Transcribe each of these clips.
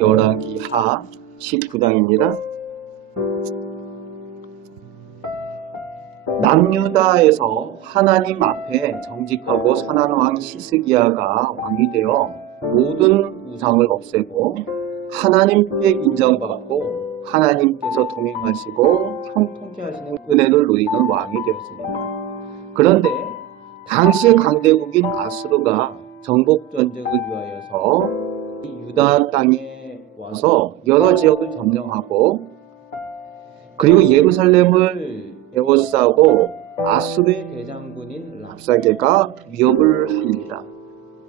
열왕기 하 19장입니다. 남유다에서 하나님 앞에 정직하고 선한 왕 히스기야가 왕이 되어 모든 우상을 없애고 하나님께 인정받고 하나님께서 동행하시고 형통케 하시는 은혜를 누리는 왕이 되었습니다. 그런데 당시의 강대국인 아수르가 정복전쟁을 위하여서 유다 땅에 와서 여러 지역을 점령하고 그리고 예루살렘을 에워싸고 아수르의 대장군인 랍사게가 위협을 합니다.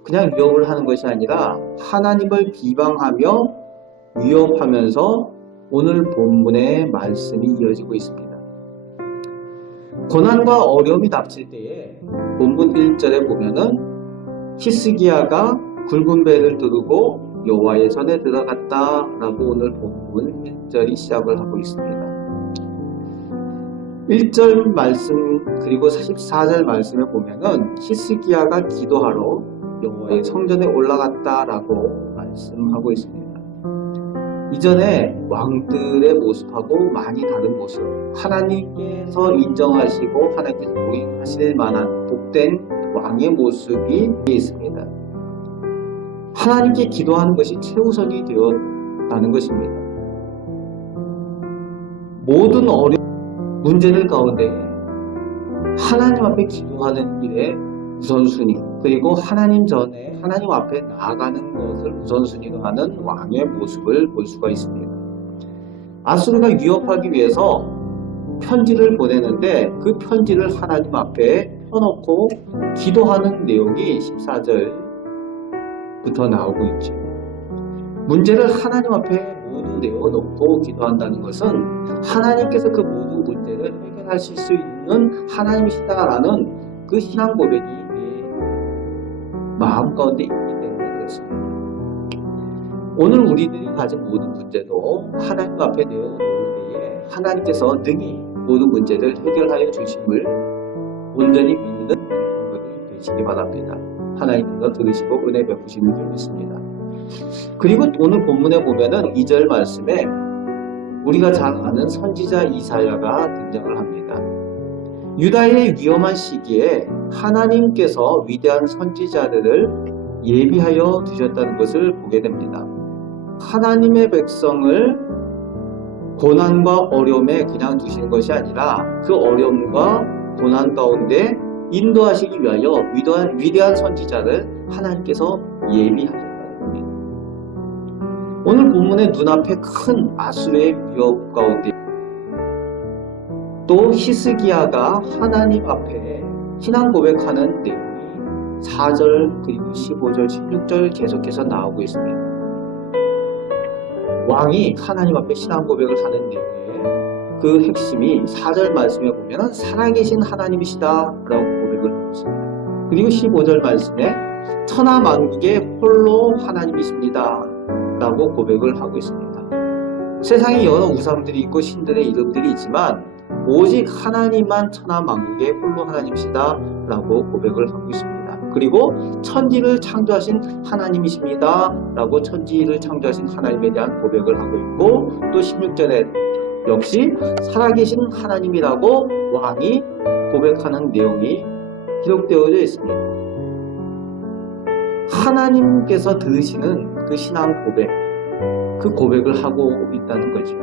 그냥 위협을 하는 것이 아니라 하나님을 비방하며 위협하면서 오늘 본문의 말씀이 이어지고 있습니다. 고난과 어려움이 닥칠 때에 본문 1절에 보면은 히스기야가 굵은 배를 두르고 여호와의 전에 들어갔다 라고 오늘 본문 1절이 시작을 하고 있습니다. 1절 말씀 그리고 44절 말씀에 보면은 히스기야가 기도하러 여호와의 성전에 올라갔다 라고 말씀하고 있습니다. 이전에 왕들의 모습하고 많이 다른 모습, 하나님께서 인정하시고 하나님께서 동행하실 만한 복된 왕의 모습이 있습니다. 하나님께 기도하는 것이 최우선이 되었다는 것입니다. 모든 문제들 가운데 하나님 앞에 기도하는 일에 우선순위, 그리고 하나님 전에 하나님 앞에 나아가는 것을 우선순위로 하는 왕의 모습을 볼 수가 있습니다. 아수르가 위협하기 위해서 편지를 보내는데 그 편지를 하나님 앞에 펴놓고 기도하는 내용이 14절부터 나오고 있죠. 문제를 하나님 앞에 모두 내어놓고 기도한다는 것은 하나님께서 그 모든 문제를 해결하실 수 있는 하나님이시다라는 그 신앙 고백이 마음 가운데 있기 때문에 그렇습니다. 오늘 우리들이 가진 모든 문제도 하나님 앞에 내어놓을 때에 하나님께서 능히 모든 문제를 해결하여 주심을 온전히 믿는 분들이 되시기 바랍니다. 하나님께서 들으시고 은혜 베푸심을 줄 믿습니다. 그리고 오늘 본문에 보면은 2절 말씀에 우리가 잘 아는 선지자 이사야가 등장을 합니다. 유다의 위험한 시기에 하나님께서 위대한 선지자들을 예비하여 두셨다는 것을 보게 됩니다. 하나님의 백성을 고난과 어려움에 그냥 두시는 것이 아니라 그 어려움과 고난 가운데 인도하시기 위하여 위대한 선지자를 하나님께서 예비하셨다는 겁니다. 오늘 본문의 눈앞에 큰 아수르의 위협 가운데 또 히스기야가 하나님 앞에 신앙 고백하는 내용이 4절 그리고 15절 16절 계속해서 나오고 있습니다. 왕이 하나님 앞에 신앙 고백을 하는 내용의 그 핵심이 4절 말씀에 보면 살아계신 하나님이시다 라고 고백을 하고 있습니다. 그리고 15절 말씀에 천하만국의 홀로 하나님이십니다 라고 고백을 하고 있습니다. 세상에 여러 우상들이 있고 신들의 이름들이 있지만 오직 하나님만 천하만국의 홀로 하나님이시다 라고 고백을 하고 있습니다. 그리고 천지를 창조하신 하나님이십니다 라고 천지를 창조하신 하나님에 대한 고백을 하고 있고 또 16절에 역시 살아계신 하나님이라고 왕이 고백하는 내용이 기록되어져 있습니다. 하나님께서 들으시는 그 신앙 고백, 그 고백을 하고 있다는 거죠.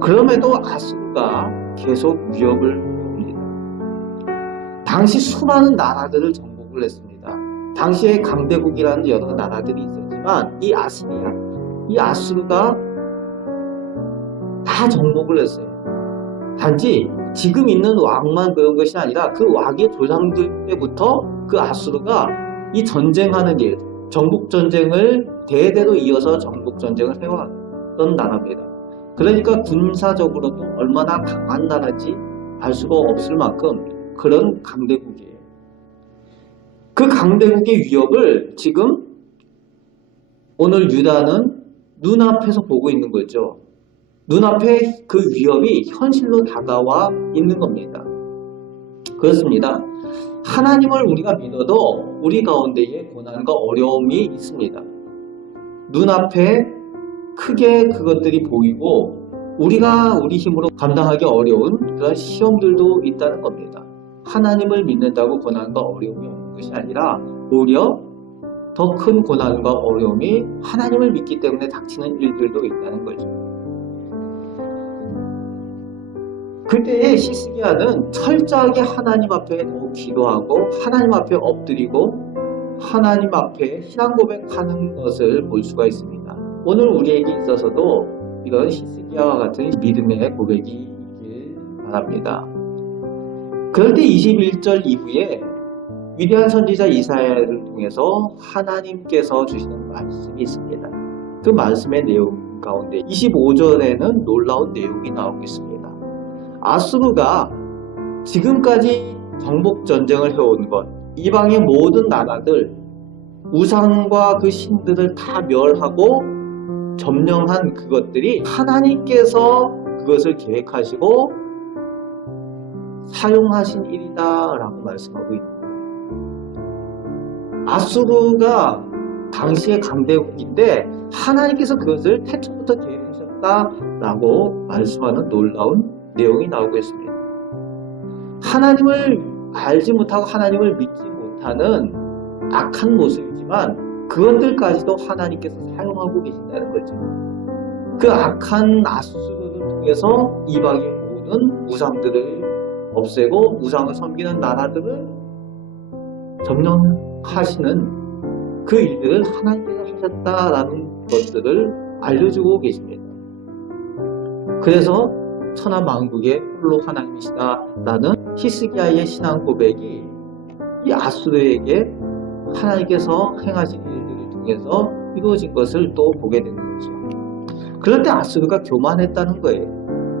그럼에도 아수르가 계속 위협을 합니다. 당시 수많은 나라들을 정복을 했습니다. 당시에 강대국이라는 여러 나라들이 있었지만 이 아수르가 다 정복을 했어요. 단지 지금 있는 왕만 그런 것이 아니라 그 왕의 조상들 때부터 그 아수르가 이 전쟁하는 일, 정복전쟁을 대대로 이어서 정복전쟁을 해왔던 나라입니다. 그러니까 군사적으로도 얼마나 강한 나라인지 알 수가 없을 만큼 그런 강대국이에요. 그 강대국의 위협을 지금 오늘 유다는 눈앞에서 보고 있는 거죠. 눈앞에 그 위협이 현실로 다가와 있는 겁니다. 그렇습니다. 하나님을 우리가 믿어도 우리 가운데에 고난과 어려움이 있습니다. 눈앞에 크게 그것들이 보이고 우리가 우리 힘으로 감당하기 어려운 그런 시험들도 있다는 겁니다. 하나님을 믿는다고 고난과 어려움이 없는 것이 아니라 오히려 더 큰 고난과 어려움이 하나님을 믿기 때문에 닥치는 일들도 있다는 거죠. 그때의 히스기야는 철저하게 하나님 앞에 기도하고 하나님 앞에 엎드리고 하나님 앞에 신앙 고백하는 것을 볼 수가 있습니다. 오늘 우리에게 있어서도 이런 히스기야와 같은 믿음의 고백이 있길 바랍니다. 그럴 때 21절 이후에 위대한 선지자 이사야를 통해서 하나님께서 주시는 말씀이 있습니다. 그 말씀의 내용 가운데 25절에는 놀라운 내용이 나오고 있습니다. 아수르가 지금까지 정복 전쟁을 해온 것, 이방의 모든 나라들, 우상과 그 신들을 다 멸하고 점령한 그것들이 하나님께서 그것을 계획하시고 사용하신 일이다 라고 말씀하고 있습니다. 아수르가 당시의 강대국인데 하나님께서 그것을 태초부터 계획하셨다라고 말씀하는 놀라운 내용이 나오고 있습니다. 하나님을 알지 못하고 하나님을 믿지 못하는 악한 모습이지만 그것들까지도 하나님께서 사용하고 계신다는 거죠. 그 악한 아수르를 통해서 이방의 모든 우상들을 없애고 우상을 섬기는 나라들을 점령하시는 그 일들을 하나님께서 하셨다라는 것들을 알려주고 계십니다. 그래서 천하 만국의 홀로 하나님이시다라는 히스기야의 신앙 고백이 이 아수르에게 하나님께서 행하신 일들을 통해서 이루어진 것을 또 보게 되는 거죠. 그럴 때 아수르가 교만했다는 거예요.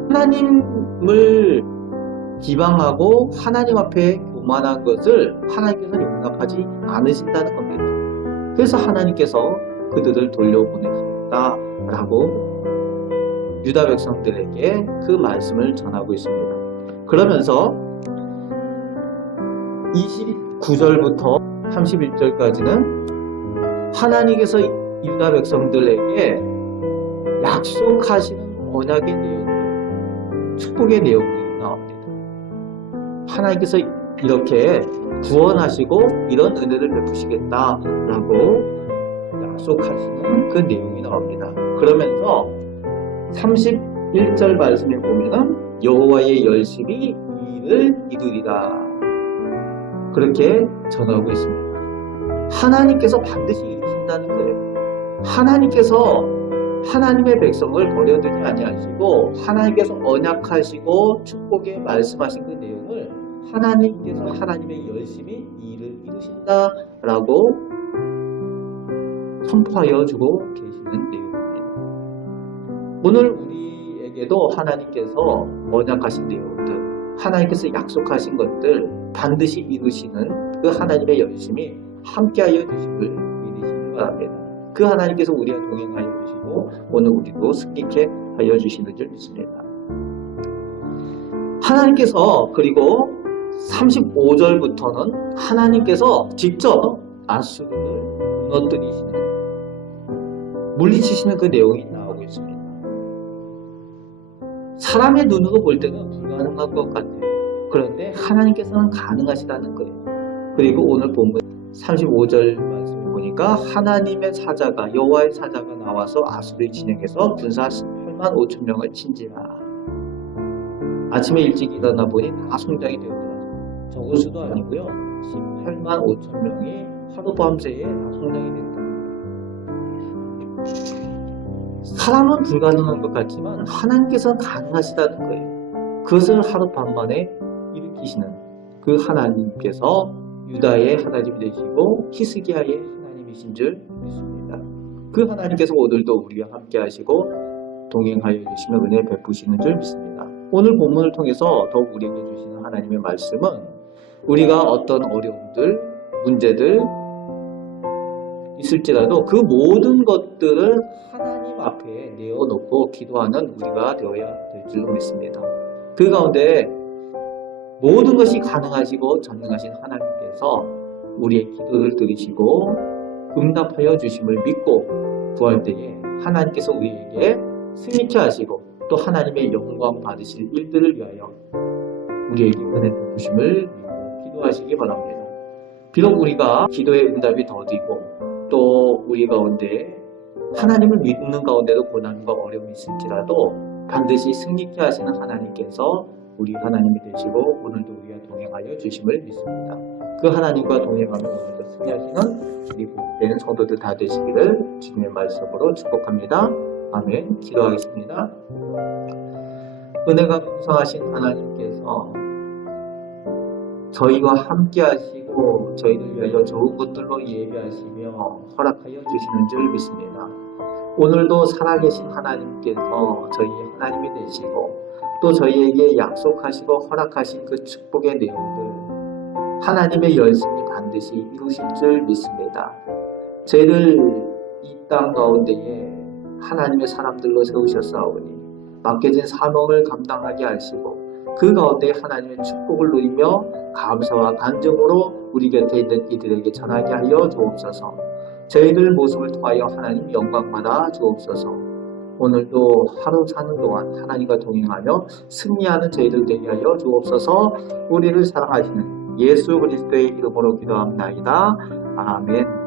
하나님을 비방하고 하나님 앞에 교만한 것을 하나님께서 용납하지 않으신다는 겁니다. 그래서 하나님께서 그들을 돌려보내시겠다라고 유다 백성들에게 그 말씀을 전하고 있습니다. 그러면서 29절부터 31절까지는 하나님께서 유다 백성들에게 약속하시는 언약의 내용들, 축복의 내용들이 나옵니다. 하나님께서 이렇게 구원하시고 이런 은혜를 베푸시겠다라고 약속하시는 그 내용이 나옵니다. 그러면서 31절 말씀에 보면은 여호와의 열심히 일을 이루리라 그렇게 전하고 있습니다. 하나님께서 반드시 이루신다는 거예요. 하나님께서 하나님의 백성을 버려두지 아니하시고 하나님께서 언약하시고 축복에 말씀하신 그 내용을 하나님께서 하나님의 열심히 일을 이루신다라고 선포하여 주고 계시는 내용입니다. 오늘 우리에게도 하나님께서 언약하신 내용들, 하나님께서 약속하신 것들 반드시 이루시는 그 하나님의 열심히 함께하여 주심을 믿으시기 바랍니다. 그 하나님께서 우리와 동행하여 주시고 오늘 우리도 승리케 하여 주시는 줄 믿습니다. 하나님께서 그리고 35절부터는 하나님께서 직접 아수르를 무너뜨리시는 물리치시는 그 내용이 나오고 있습니다. 사람의 눈으로 볼 때는 불가능한 것 같아요. 그런데 하나님께서는 가능하시다는 거예요. 그리고 오늘 본문 35절 말씀을 보니까 하나님의 사자가 여호와의 사자가 나와서 아수르를 진영해서 군사 18만 5천 명을 친지라. 아침에 일찍 일어나 보니 다 성장이 되었더라. 적을 수도 아니고요. 18만 5천 명이 하루 밤새에 다 성장이 됐다. 사람은 불가능한 것 같지만 하나님께서는 가능하시다는 거예요. 그것을 하루 밤만에 일으키시는 그 하나님께서 유다의 하나님이 되시고 히스기야의 하나님이신 줄 믿습니다. 그 하나님께서 오늘도 우리와 함께 하시고 동행하여 주시며 은혜 베푸시는 줄 믿습니다. 오늘 본문을 통해서 더욱 우리에게 주시는 하나님의 말씀은 우리가 어떤 어려움들, 문제들 있을지라도 그 모든 것들을 하나님 앞에 내어놓고 기도하는 우리가 되어야 될 줄로 믿습니다. 그 가운데 모든 것이 가능하시고 전능하신 하나님께서 우리의 기도를 들으시고 응답하여 주심을 믿고 구할 때에 하나님께서 우리에게 승리케 하시고 또 하나님의 영광 받으실 일들을 위하여 우리에게 은혜 베푸심을 믿고 기도하시기 바랍니다. 비록 우리가 기도의 응답이 더디고 또 우리 가운데 하나님을 믿는 가운데도 고난과 어려움이 있을지라도 반드시 승리케 하시는 하나님께서 우리 하나님이 되시고 오늘도 우리와 동행하여 주심을 믿습니다. 그 하나님과 동행하며 오늘도 승리하시는 우리 복된 성도들 다 되시기를 주님의 말씀으로 축복합니다. 아멘. 기도하겠습니다. 은혜가 풍성하신 하나님께서 저희와 함께 하시고 저희를 위하여 좋은 것들로 예배하시며 허락하여 주시는 줄 믿습니다. 오늘도 살아계신 하나님께서 저희의 하나님이 되시고 또 저희에게 약속하시고 허락하신 그 축복의 내용들 하나님의 열심히 반드시 이루실 줄 믿습니다. 저희를 이 땅 가운데에 하나님의 사람들로 세우셨사오니 맡겨진 사명을 감당하게 하시고 그 가운데 하나님의 축복을 누리며 감사와 간증으로 우리 곁에 있는 이들에게 전하게 하여 주옵소서. 저희들 모습을 통하여 하나님 영광받아 주옵소서. 오늘도 하루 사는 동안 하나님과 동행하며 승리하는 저희들 되게 하여 주옵소서. 우리를 사랑하시는 예수 그리스도의 이름으로 기도합나이다. 아멘.